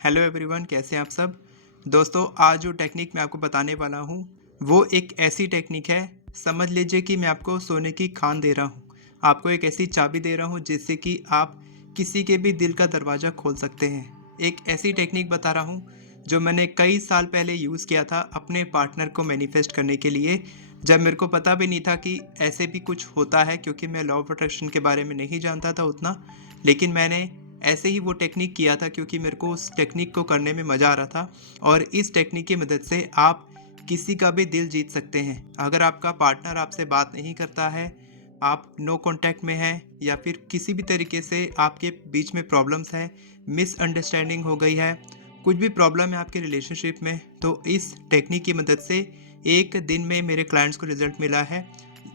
Hello everyone, कैसे हैं आप सब। दोस्तों, आज जो टेक्निक मैं आपको बताने वाला हूँ वो एक ऐसी टेक्निक है। समझ लीजिए कि मैं आपको सोने की खान दे रहा हूँ, आपको एक ऐसी चाबी दे रहा हूँ जिससे कि आप किसी के भी दिल का दरवाज़ा खोल सकते हैं। एक ऐसी टेक्निक बता रहा हूँ जो मैंने कई साल पहले यूज़ किया था अपने पार्टनर को मैनिफेस्ट करने के लिए, जब मेरे को पता भी नहीं था कि ऐसे भी कुछ होता है, क्योंकि मैं लॉ ऑफ अट्रैक्शन के बारे में नहीं जानता था उतना। लेकिन मैंने ऐसे ही वो टेक्निक किया था क्योंकि मेरे को उस टेक्निक को करने में मज़ा आ रहा था। और इस टेक्निक की मदद से आप किसी का भी दिल जीत सकते हैं। अगर आपका पार्टनर आपसे बात नहीं करता है, आप नो कांटेक्ट में हैं, या फिर किसी भी तरीके से आपके बीच में प्रॉब्लम्स है, मिसअंडरस्टैंडिंग हो गई है, कुछ भी प्रॉब्लम है आपके रिलेशनशिप में, तो इस टेक्निक की मदद से एक दिन में मेरे क्लाइंट्स को रिजल्ट मिला है।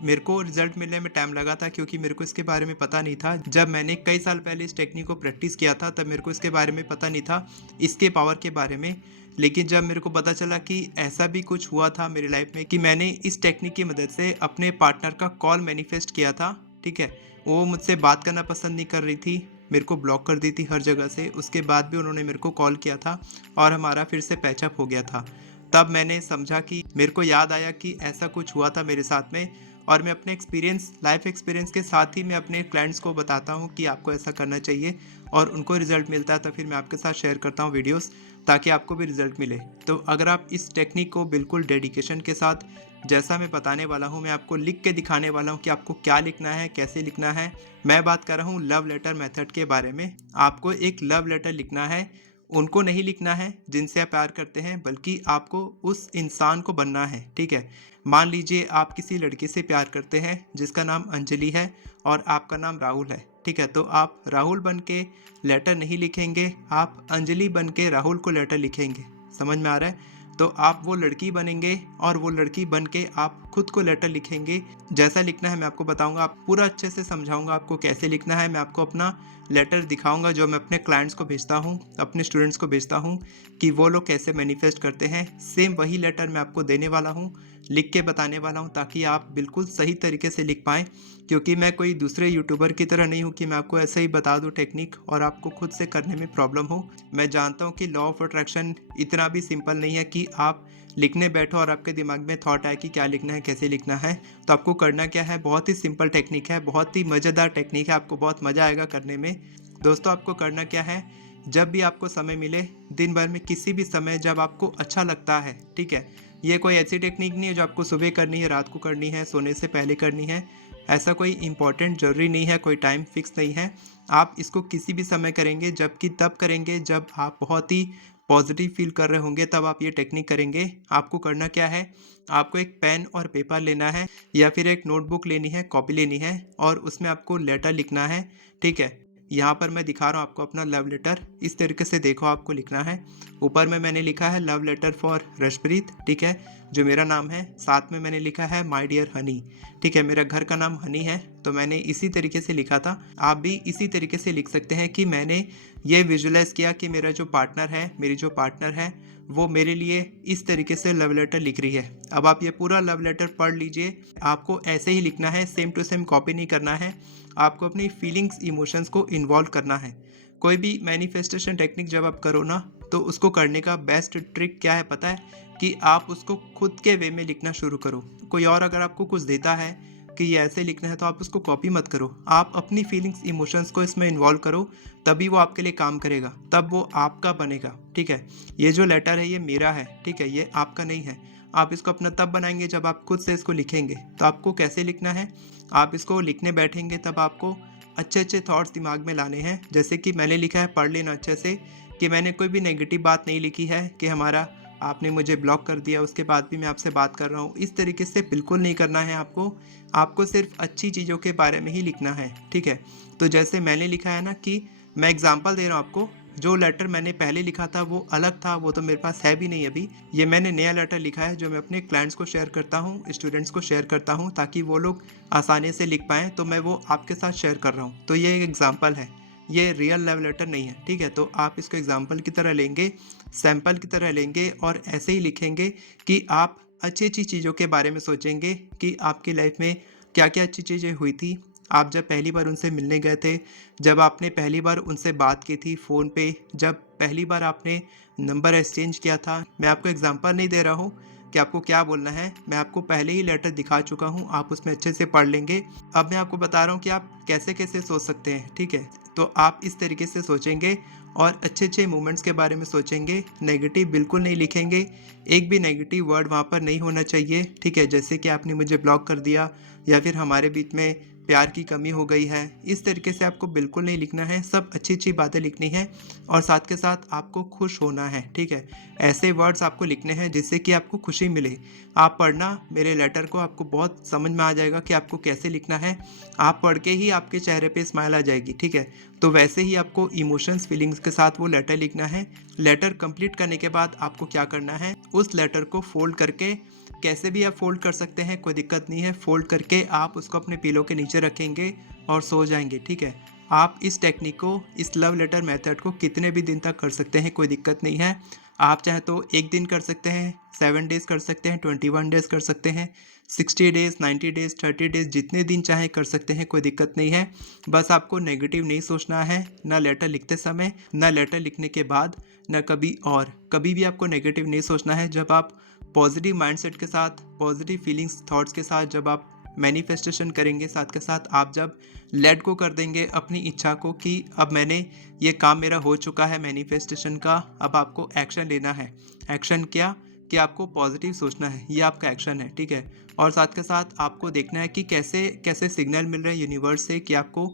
मेरे को रिजल्ट मिलने में टाइम लगा था क्योंकि मेरे को इसके बारे में पता नहीं था। जब मैंने कई साल पहले इस टेक्निक को प्रैक्टिस किया था तब मेरे को इसके बारे में पता नहीं था, इसके पावर के बारे में। लेकिन जब मेरे को पता चला कि ऐसा भी कुछ हुआ था मेरी लाइफ में कि मैंने इस टेक्निक की मदद से अपने पार्टनर का कॉल मैनिफेस्ट किया था, ठीक है। वो मुझसे बात करना पसंद नहीं कर रही थी, मेरे को ब्लॉक कर दी थी हर जगह से। उसके बाद भी उन्होंने मेरे को कॉल किया था और हमारा फिर से पैचअप हो गया था। तब मैंने समझा कि मेरे को याद आया कि ऐसा कुछ हुआ था मेरे साथ में, और मैं अपने एक्सपीरियंस, लाइफ एक्सपीरियंस के साथ ही मैं अपने क्लाइंट्स को बताता हूँ कि आपको ऐसा करना चाहिए, और उनको रिजल्ट मिलता है तो फिर मैं आपके साथ शेयर करता हूँ वीडियोस, ताकि आपको भी रिजल्ट मिले। तो अगर आप इस टेक्निक को बिल्कुल डेडिकेशन के साथ, जैसा मैं बताने वाला हूँ, मैं आपको लिख के दिखाने वाला हूँ कि आपको क्या लिखना है, कैसे लिखना है। मैं बात कर रहा हूँ लव लेटर मेथड के बारे में। आपको एक लव लेटर लिखना है, उनको नहीं लिखना है जिनसे आप प्यार करते हैं, बल्कि आपको उस इंसान को बनना है, ठीक है। मान लीजिए आप किसी लड़की से प्यार करते हैं जिसका नाम अंजलि है और आपका नाम राहुल है, ठीक है। तो आप राहुल बन के लेटर नहीं लिखेंगे, आप अंजलि बन के राहुल को लेटर लिखेंगे। समझ में आ रहा है। तो आप वो लड़की बनेंगे और वो लड़की बन के आप खुद को लेटर लिखेंगे। जैसा लिखना है मैं आपको बताऊंगा, आप पूरा अच्छे से समझाऊंगा आपको कैसे लिखना है। मैं आपको अपना लेटर दिखाऊंगा जो मैं अपने क्लाइंट्स को भेजता हूँ, अपने स्टूडेंट्स को भेजता हूँ, कि वो लोग कैसे मैनिफेस्ट करते हैं। सेम वही लेटर मैं आपको देने वाला हूँ, लिख के बताने वाला हूँ, ताकि आप बिल्कुल सही तरीके से लिख पाएँ। क्योंकि मैं कोई दूसरे यूट्यूबर की तरह नहीं हूँ कि मैं आपको ऐसे ही बता दूँ टेक्निक और आपको खुद से करने में प्रॉब्लम हो। मैं जानता हूँ कि लॉ ऑफ अट्रैक्शन इतना भी सिंपल नहीं है कि आप लिखने बैठो और आपके दिमाग में थॉट आए कि क्या लिखना है, कैसे लिखना है। तो आपको करना क्या है, बहुत ही सिंपल टेक्निक है, बहुत ही मज़ेदार टेक्निक है, आपको बहुत मज़ा आएगा करने में। दोस्तों, आपको करना क्या है, जब भी आपको समय मिले, दिन भर में किसी भी समय जब आपको अच्छा लगता है, ठीक है। ये कोई ऐसी टेक्निक नहीं है जो आपको सुबह करनी है, रात को करनी है, सोने से पहले करनी है। ऐसा कोई इम्पोर्टेंट ज़रूरी नहीं है, कोई टाइम फिक्स नहीं है। आप इसको किसी भी समय करेंगे, जबकि तब करेंगे जब आप बहुत ही पॉजिटिव फील कर रहे होंगे, तब आप ये टेक्निक करेंगे। आपको करना क्या है, आपको एक पेन और पेपर लेना है, या फिर एक नोटबुक लेनी है, कॉपी लेनी है, और उसमें आपको लेटर लिखना है, ठीक है। यहाँ पर मैं दिखा रहा हूँ आपको अपना लव लेटर, इस तरीके से देखो आपको लिखना है। ऊपर में मैंने लिखा है लव लेटर फॉर रशप्रीत, ठीक है, जो मेरा नाम है। साथ में मैंने लिखा है माय डियर हनी, ठीक है, मेरा घर का नाम हनी है, तो मैंने इसी तरीके से लिखा था। आप भी इसी तरीके से लिख सकते हैं कि मैंने ये विजुलाइज किया कि मेरा जो पार्टनर है, मेरी जो पार्टनर है, वो मेरे लिए इस तरीके से लव लेटर लिख रही है। अब आप ये पूरा लव लेटर पढ़ लीजिए। आपको ऐसे ही लिखना है, सेम टू सेम कॉपी नहीं करना है। आपको अपनी फीलिंग्स, इमोशंस को इन्वॉल्व करना है। कोई भी मैनिफेस्टेशन टेक्निक जब आप करो ना, तो उसको करने का बेस्ट ट्रिक क्या है पता है, कि आप उसको खुद के वे में लिखना शुरू करो। कोई और अगर आपको कुछ देता है कि ये ऐसे लिखना है, तो आप उसको कॉपी मत करो। आप अपनी फीलिंग्स, इमोशंस को इसमें इन्वॉल्व करो, तभी वो आपके लिए काम करेगा, तब वो आपका बनेगा, ठीक है। ये जो लेटर है ये मेरा है, ठीक है, ये आपका नहीं है। आप इसको अपना तब बनाएंगे जब आप खुद से इसको लिखेंगे। तो आपको कैसे लिखना है, आप इसको लिखने बैठेंगे तब आपको अच्छे अच्छे थॉट्स दिमाग में लाने हैं। जैसे कि मैंने लिखा है, पढ़ लेना अच्छे से, कि मैंने कोई भी नेगेटिव बात नहीं लिखी है कि हमारा आपने मुझे ब्लॉक कर दिया, उसके बाद भी मैं आपसे बात कर रहा हूँ। इस तरीके से बिल्कुल नहीं करना है आपको सिर्फ अच्छी चीज़ों के बारे में ही लिखना है, ठीक है। तो जैसे मैंने लिखा है ना, कि मैं एग्जांपल दे रहा हूँ आपको, जो लेटर मैंने पहले लिखा था वो अलग था, वो तो मेरे पास है भी नहीं अभी। ये मैंने नया लेटर लिखा है जो मैं अपने क्लाइंट्स को शेयर करता हूँ, स्टूडेंट्स को शेयर करता हूँ, ताकि वो लोग आसानी से लिख पाएँ। तो मैं वो आपके साथ शेयर कर रहा हूँ। तो ये एक एग्जाम्पल है, ये रियल लव लेटर नहीं है, ठीक है। तो आप इसको एग्जाम्पल की तरह लेंगे, सैंपल की तरह लेंगे, और ऐसे ही लिखेंगे कि आप अच्छी अच्छी चीज़ों के बारे में सोचेंगे कि आपकी लाइफ में क्या क्या अच्छी चीज़ें हुई थी, आप जब पहली बार उनसे मिलने गए थे, जब आपने पहली बार उनसे बात की थी फ़ोन पे, जब पहली बार आपने नंबर एक्सचेंज किया था। मैं आपको एग्जांपल नहीं दे रहा हूँ कि आपको क्या बोलना है, मैं आपको पहले ही लेटर दिखा चुका हूँ, आप उसमें अच्छे से पढ़ लेंगे। अब मैं आपको बता रहा हूँ कि आप कैसे कैसे सोच सकते हैं, ठीक है। तो आप इस तरीके से सोचेंगे और अच्छे अच्छे मोमेंट्स के बारे में सोचेंगे, नेगेटिव बिल्कुल नहीं लिखेंगे, एक भी नेगेटिव वर्ड वहाँ पर नहीं होना चाहिए, ठीक है। जैसे कि आपने मुझे ब्लॉक कर दिया या फिर हमारे बीच में प्यार की कमी हो गई है, इस तरीके से आपको बिल्कुल नहीं लिखना है। सब अच्छी अच्छी बातें लिखनी है और साथ के साथ आपको खुश होना है, ठीक है। ऐसे वर्ड्स आपको लिखने हैं जिससे कि आपको खुशी मिले। आप पढ़ना मेरे लेटर को, आपको बहुत समझ में आ जाएगा कि आपको कैसे लिखना है। आप पढ़ के ही आपके चेहरे पे स्माइल आ जाएगी, ठीक है। तो वैसे ही आपको इमोशंस फीलिंग्स के साथ वो लेटर लिखना है। लेटर कंप्लीट करने के बाद आपको क्या करना है, उस लेटर को फोल्ड करके, कैसे भी आप फोल्ड कर सकते हैं, कोई दिक्कत नहीं है, फोल्ड करके आप उसको अपने पिलो के नीचे रखेंगे और सो जाएंगे, ठीक है। आप इस टेक्निक को, इस लव लेटर मेथड को कितने भी दिन तक कर सकते हैं, कोई दिक्कत नहीं है। आप चाहे तो एक दिन कर सकते हैं, 7 डेज कर सकते हैं, 21 डेज कर सकते हैं, 60 डेज, 90 डेज, 30 डेज, जितने दिन चाहे कर सकते हैं, कोई दिक्कत नहीं है। बस आपको नेगेटिव नहीं सोचना है, ना लेटर लिखते समय, ना लेटर लिखने के बाद, ना कभी और कभी भी आपको नेगेटिव नहीं सोचना है। जब आप पॉजिटिव माइंडसेट के साथ, पॉजिटिव फीलिंग्स थॉट्स के साथ जब आप मैनिफेस्टेशन करेंगे, साथ के साथ आप जब लेट गो कर देंगे अपनी इच्छा को कि अब मैंने, ये काम मेरा हो चुका है मैनिफेस्टेशन का, अब आपको एक्शन लेना है। एक्शन क्या कि आपको पॉजिटिव सोचना है, ये आपका एक्शन है, ठीक है। और साथ के साथ आपको देखना है कि कैसे कैसे सिग्नल मिल रहे हैं यूनिवर्स से कि आपको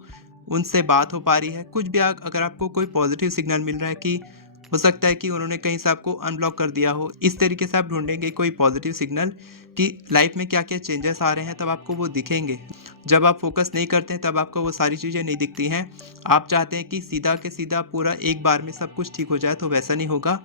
उनसे बात हो पा रही है। कुछ भी अगर आपको कोई पॉजिटिव सिग्नल मिल रहा है कि हो सकता है कि उन्होंने कहीं से आपको अनब्लॉक कर दिया हो, इस तरीके से आप ढूंढेंगे कोई पॉजिटिव सिग्नल कि लाइफ में क्या क्या चेंजेस आ रहे हैं, तब आपको वो दिखेंगे। जब आप फोकस नहीं करते हैं तब आपको वो सारी चीज़ें नहीं दिखती हैं। आप चाहते हैं कि सीधा के सीधा पूरा एक बार में सब कुछ ठीक हो जाए, तो वैसा नहीं होगा।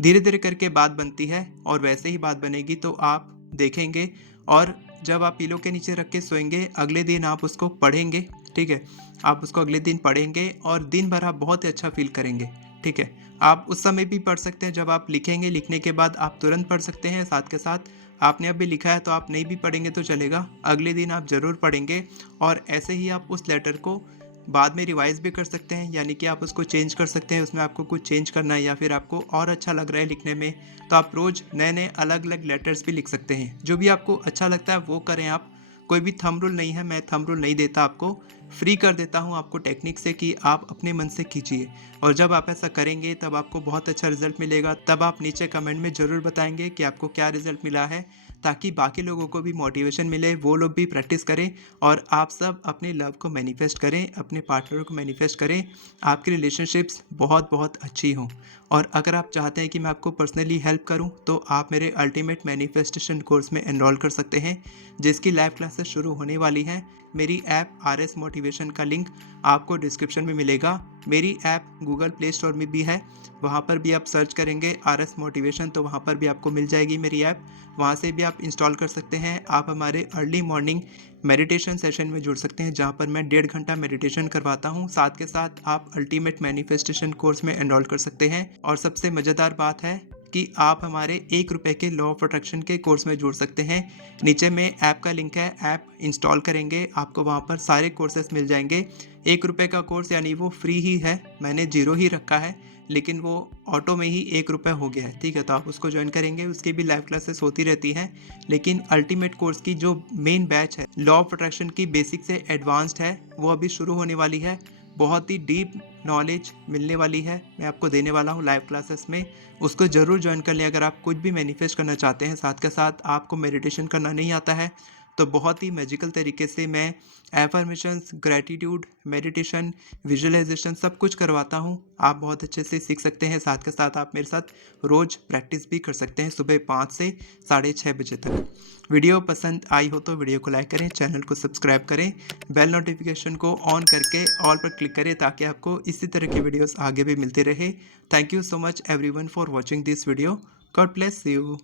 धीरे धीरे करके बात बनती है और वैसे ही बात बनेगी तो आप देखेंगे। और जब आप पिलो के नीचे रख के सोएंगे, अगले दिन आप उसको पढ़ेंगे, ठीक है। आप उसको अगले दिन पढ़ेंगे और दिन भर आप बहुत ही अच्छा फील करेंगे, ठीक है। आप उस समय भी पढ़ सकते हैं जब आप लिखेंगे, लिखने के बाद आप तुरंत पढ़ सकते हैं। साथ के साथ आपने अभी लिखा है तो आप नहीं भी पढ़ेंगे तो चलेगा, अगले दिन आप ज़रूर पढ़ेंगे। और ऐसे ही आप उस लेटर को बाद में रिवाइज भी कर सकते हैं, यानी कि आप उसको चेंज कर सकते हैं, उसमें आपको कुछ चेंज करना है या फिर आपको और अच्छा लग रहा है लिखने में, तो आप रोज़ नए नए अलग अलग लेटर्स भी लिख सकते हैं। जो भी आपको अच्छा लगता है वो करें आप। कोई भी थंब रूल नहीं है, मैं थंब रूल नहीं देता आपको, फ्री कर देता हूँ आपको टेक्निक से कि आप अपने मन से खींचिए। और जब आप ऐसा करेंगे तब आपको बहुत अच्छा रिजल्ट मिलेगा। तब आप नीचे कमेंट में ज़रूर बताएंगे कि आपको क्या रिजल्ट मिला है, ताकि बाकी लोगों को भी मोटिवेशन मिले, वो लोग भी प्रैक्टिस करें और आप सब अपने लव को मैनिफेस्ट करें, अपने पार्टनर को मैनिफेस्ट करें, आपकी रिलेशनशिप्स बहुत बहुत अच्छी हों। और अगर आप चाहते हैं कि मैं आपको पर्सनली हेल्प करूं, तो आप मेरे अल्टीमेट मैनिफेस्टेशन कोर्स में एनरोल कर सकते हैं, जिसकी लाइव क्लासेस शुरू होने वाली हैं। मेरी ऐप RS मोटिवेशन का लिंक आपको डिस्क्रिप्शन में मिलेगा। मेरी ऐप गूगल प्ले स्टोर में भी है, वहाँ पर भी आप सर्च करेंगे RS मोटिवेशन तो वहाँ पर भी आपको मिल जाएगी मेरी ऐप, वहाँ से भी आप इंस्टॉल कर सकते हैं। आप हमारे अर्ली मॉर्निंग मेडिटेशन सेशन में जुड़ सकते हैं, जहाँ पर मैं 1.5 घंटा मेडिटेशन करवाता हूँ। साथ के साथ आप अल्टीमेट मैनिफेस्टेशन कोर्स में एनरोल कर सकते हैं। और सबसे मज़ेदार बात है कि आप हमारे ₹1 के लॉ ऑफ अट्रैक्शन के कोर्स में जुड़ सकते हैं। नीचे में ऐप का लिंक है, ऐप इंस्टॉल करेंगे, आपको वहाँ पर सारे कोर्सेस मिल जाएंगे। ₹1 का कोर्स यानी वो फ्री ही है, मैंने 0 ही रखा है, लेकिन वो ऑटो में ही ₹1 हो गया है, ठीक है। तो आप उसको ज्वाइन करेंगे, उसकी भी लाइव क्लासेस होती रहती हैं। लेकिन अल्टीमेट कोर्स की जो मेन बैच है, लॉ ऑफ अट्रैक्शन की बेसिक से एडवांस्ड है, वो अभी शुरू होने वाली है। बहुत ही डीप नॉलेज मिलने वाली है, मैं आपको देने वाला हूँ लाइव क्लासेस में। उसको ज़रूर ज्वाइन कर लें अगर आप कुछ भी मैनिफेस्ट करना चाहते हैं। साथ के साथ आपको मेडिटेशन करना नहीं आता है तो बहुत ही मैजिकल तरीके से मैं एफर्मेशंस, ग्रैटिट्यूड, मेडिटेशन, विजुअलाइजेशन सब कुछ करवाता हूँ। आप बहुत अच्छे से सीख सकते हैं। साथ के साथ आप मेरे साथ रोज़ प्रैक्टिस भी कर सकते हैं सुबह 5 से 6:30 बजे तक। वीडियो पसंद आई हो तो वीडियो को लाइक करें, चैनल को सब्सक्राइब करें, बेल नोटिफिकेशन को ऑन करके ऑल पर क्लिक करें, ताकि आपको इसी तरह की वीडियोस आगे भी मिलते रहे। Thank you so much everyone for watching this video. God bless you.